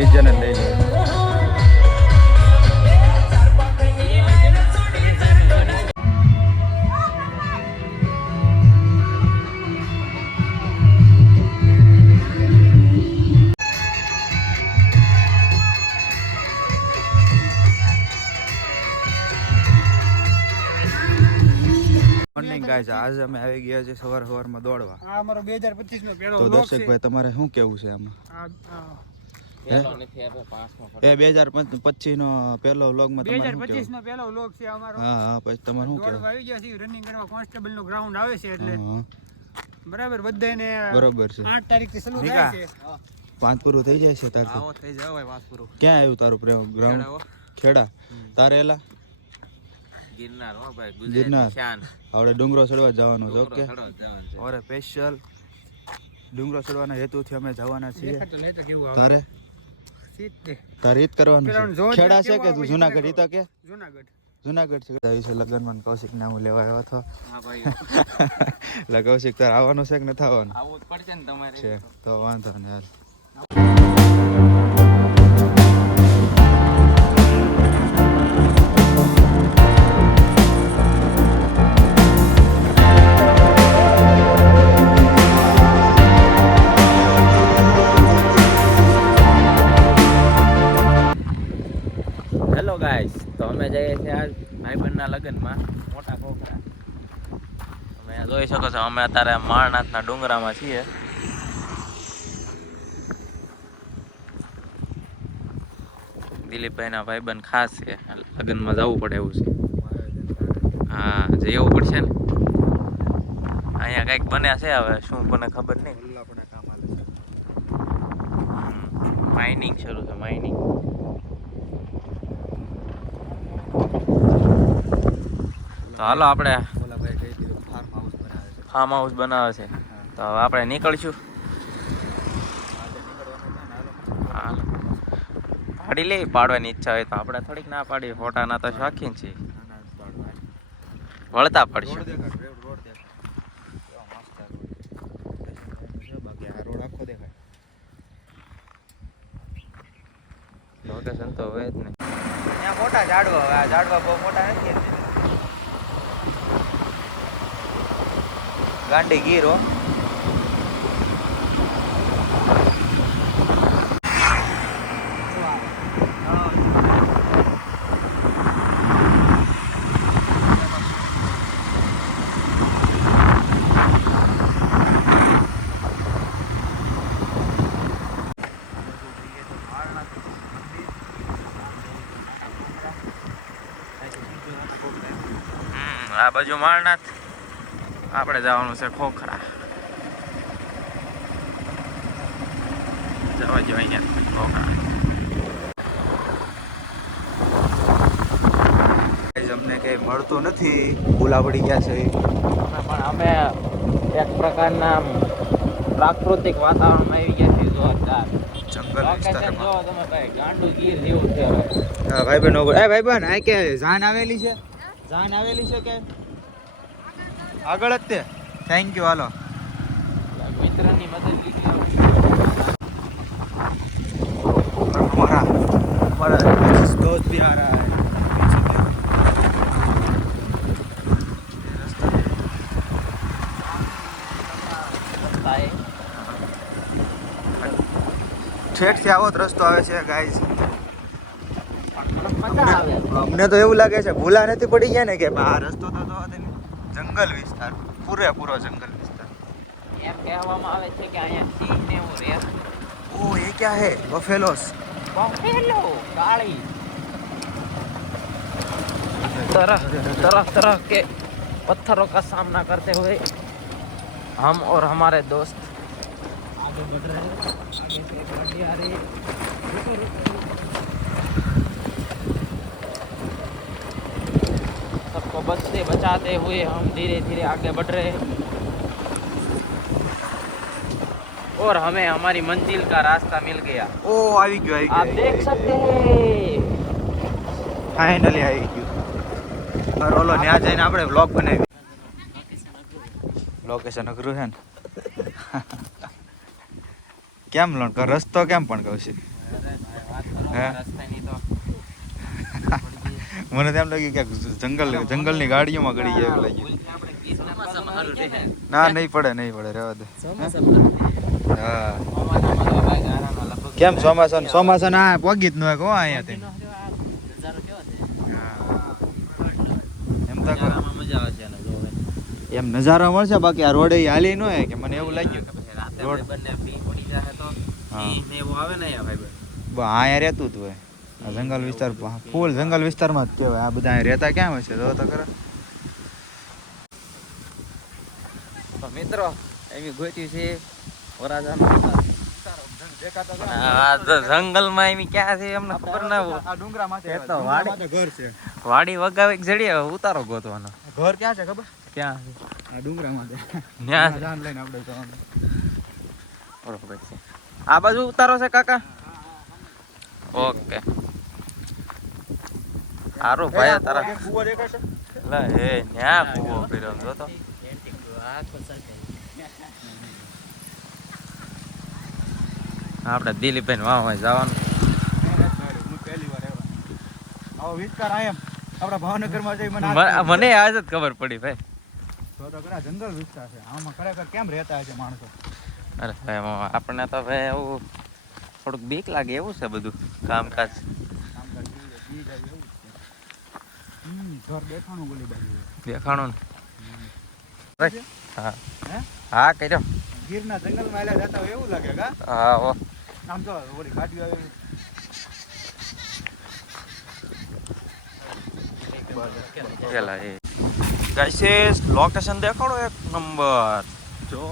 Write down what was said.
DJ ને લઈ લે. મોર્નિંગ ગાઈસ, આજે અમે આવી ગયા છે સવારમાં દોડવા. આ અમારો 2025 નો પહેલો તો વ્લોગ છે. દર્શકભાઈ તમારે શું કેવું છે આમાં? પહેલો નથી, આપણે પાંચમો. એ 2025 નો પહેલો વ્લોગમાં તમારે શું 2025 નો પહેલો વ્લોગ છે અમારો. હા, પછી તમારે શું કેવું? દોડવા આવી ગયા છે, રનિંગ કરવા કોન્સ્ટેબલ નું ગ્રાઉન્ડ આવે છે એટલે બરાબર બધાને બરોબર છે. 8 તારીખ થી શરૂ થાય છે. 5 પૂરું થઈ જાય છે તારથી? આવો થઈ જાય ભાઈ 5 પૂરું. ક્યાં આવ્યું તારું ગ્રાઉન્ડ? ખેડા. તારે એલા ગિરનાર હો ભાઈ, ગિરનાર. શાન. આપણે ડુંગરો ચડવા જવાનું છે. ઓકે, ઓરે સ્પેશિયલ ડુંગરો ચડવાના હેતુથી અમે જવાના છીએ. લેતો કેવું આવે તારે સીધે તારે ઈદ કરવાનું છે. ખેડા છે કે તું જુનાગઢ? ઈ તો કે જુનાગઢ. જુનાગઢ છે. આવી છે લગ્નમાં કૌશિક નામ લેવા આવ્યો હતો. હા ભાઈ, એટલે કૌશિક તાર આવવાનું છે કે નથી આવવાનું? આવું જ પડશે ને તમારે. છે તો વાંધો ને યાર. હેલો ગાઈસ, તો અમે જઈએ છીએ આજ ભાઈબંધના લગ્નમાં મોટા કોકરા. તમે જોઈ શકો છો, અમે અત્યારે માળનાથના ડુંગરામાં છીએ. દિલીપભાઈના ભાઈબંધ ખાસ છે, લગ્નમાં જવું પડે એવું છે. હા, જવું પડશે ને. અહીંયા કંઈક બન્યા છે, હવે શું બને ખબર નહીં. માઇનિંગ શરૂ છે, માઇનિંગ. તો હાલો આપણે ફાર્મ હાઉસ બનાવે છે, તો હવે આપણે નીકળશું. હાલો, પાડી લે. પાડવાની ઈચ્છા હોય તો આપણે થોડીક ના પાડીએ. ફોટાના તો શોખીન છીએ, વળતા પડશું. લોકેશન તો હોય જ ને. અહીંયા મોટા ઝાડવા, આ ઝાડવા બહુ મોટા નથી. ગાંડી ગીરો. આ બાજુ માળનાથ, આપણે જવાનું છે ખોખરા. જવા જો અહીંયા ખોખરા. અમને કઈ મળતું નથી, ભૂલા પડી ગયા છે. પણ અમે એક પ્રકારના પ્રાકૃતિક વાતાવરણમાં આવી ગયા છીએ. જોરદાર જંગલ વિસ્તારમાં. જો તમે ભાઈ, ગાંડું ગીર જેવું છે. હા ભાઈ બહેનો, એ ભાઈ બહેન, આ કે જાન આવેલી છે? જાન આવેલી છે કે આગળ જ તે? Thank you. હાલો, મિત્રની મદદ લીધી. हमारा दोस्त भी आ रहा है. ઠેઠથી આવો રસ્તો આવે છે ગાઈઝ. અમને તો એવું લાગે છે ભૂલા નથી પડી ગયા ને કે આ રસ્તો તો જંગલ વિસ્તાર, પૂરેપૂરો જંગલ વિસ્તાર. એમ કહેવામાં આવે છે કે અહીંયા સિંહ ને એવું રહે. ઓ ये क्या है? बफेलोस. बफेलो गाड़ी तरह तरह तरह के पत्थरों का सामना करते हुए हम और हमारे दोस्त आगे बढ़ रहे हैं. आगे से एक गाड़ी आ रही है. सबको बचते बचाते हुए हम धीरे धीरे आगे बढ़ रहे हैं और हमें हमारी मंजिल का रास्ता मिल गया. ઓ આવી ગયો, આવી ગયો. आप देख सकते हैं. ફાઇનલી આવી ગયું. ઓલો ત્યાં જઈને આપણે વ્લોગ બનાવી. લોકેશન અઘરું છે ને. કેમ રસ્તો કેમ પણ કહું છું? હે રસ્તાની તો મને તેમ લાગ્યું કે જંગલની ગાડીઓમાં ગળી જાય એવું લાગ્યું. આપણે ચોમાસામાં હારું રહે. ના નહીં પડે રહેવા દે. હા ચોમાસામાં તો ભાઈ ગારાનો લગભગ કેમ ચોમાસા ના પોગી જ ન હોય કહો અહીંયા નજારો કેવો છે? એમ તો કહો. નજારામાં મજા આવે છે એને જોવે. એમ નજારો મળશે બાકી આ રોડે હાલી ન હોય કે મને એવું લાગ્યું રાતે રોડ. બંને ભી પડી જાય તો હા. સિંહ ને એવું આવે ને અહીંયા ભાઈ અહીંયા રહેતું જ હોય આ જંગલ વિસ્તાર ફૂલ જંગલ વિસ્તારમાં જ કહેવાય. આ બધા અહીંયા રહેતા ક્યાં હોય છે તો ખરા. તો મિત્રો એવી ગોત્યું છે વરાજામાં જંગલમાં એવી ક્યાં છે એમને ખબર ના હોય. આ ડુંગરા માથે એ તો વાડી. ઘર છે. વાડી વગાવે જડીએ ઉતારો ગોતવાનો ઘર ક્યાં છે ખબર? ક્યાં છે? આ ડુંગરા માથે ન્યા છે. જાન લઈને આપણે જવાનું. બરોબર છે. આ બાજુ ઉતારો છે કાકા? ઓકે સારું ભાઈ તારા કૂવો દેખાય છે? લા હે ન્યા કૂવો કર્યો જો તો આપણે દિલીપભાઈ વાહ જવાનું. હું પહેલી વાર આવ્યો. આવો વિસ્તાર અહીંયા આપણા ભાવનગરમાં જઈ મને મને આજ જ ખબર પડી ભાઈ. તો ઘણા જંગલ વિસ્તાર છે. આમાં ખરેખર કેમ રહેતા હશે માણસો? અરે ભાઈ આપણને તો ભાઈ એવું થોડુંક બીક લાગે એવું છે બધું કામકાજ. કામકાજ બી જાય એવું જ છે. ઘર દેખાણું બોલી બાજુ દેખાણું ને છે. હા હે હા કર્યો. ગીરના જંગલમાં એલા જતા હોય એવું લાગે કા? હા ઓ આમ તો ઓલી ગાડીઓ આવી. પેલા એ ગાઈસ લોકેશન દેખાડો એક નંબર જો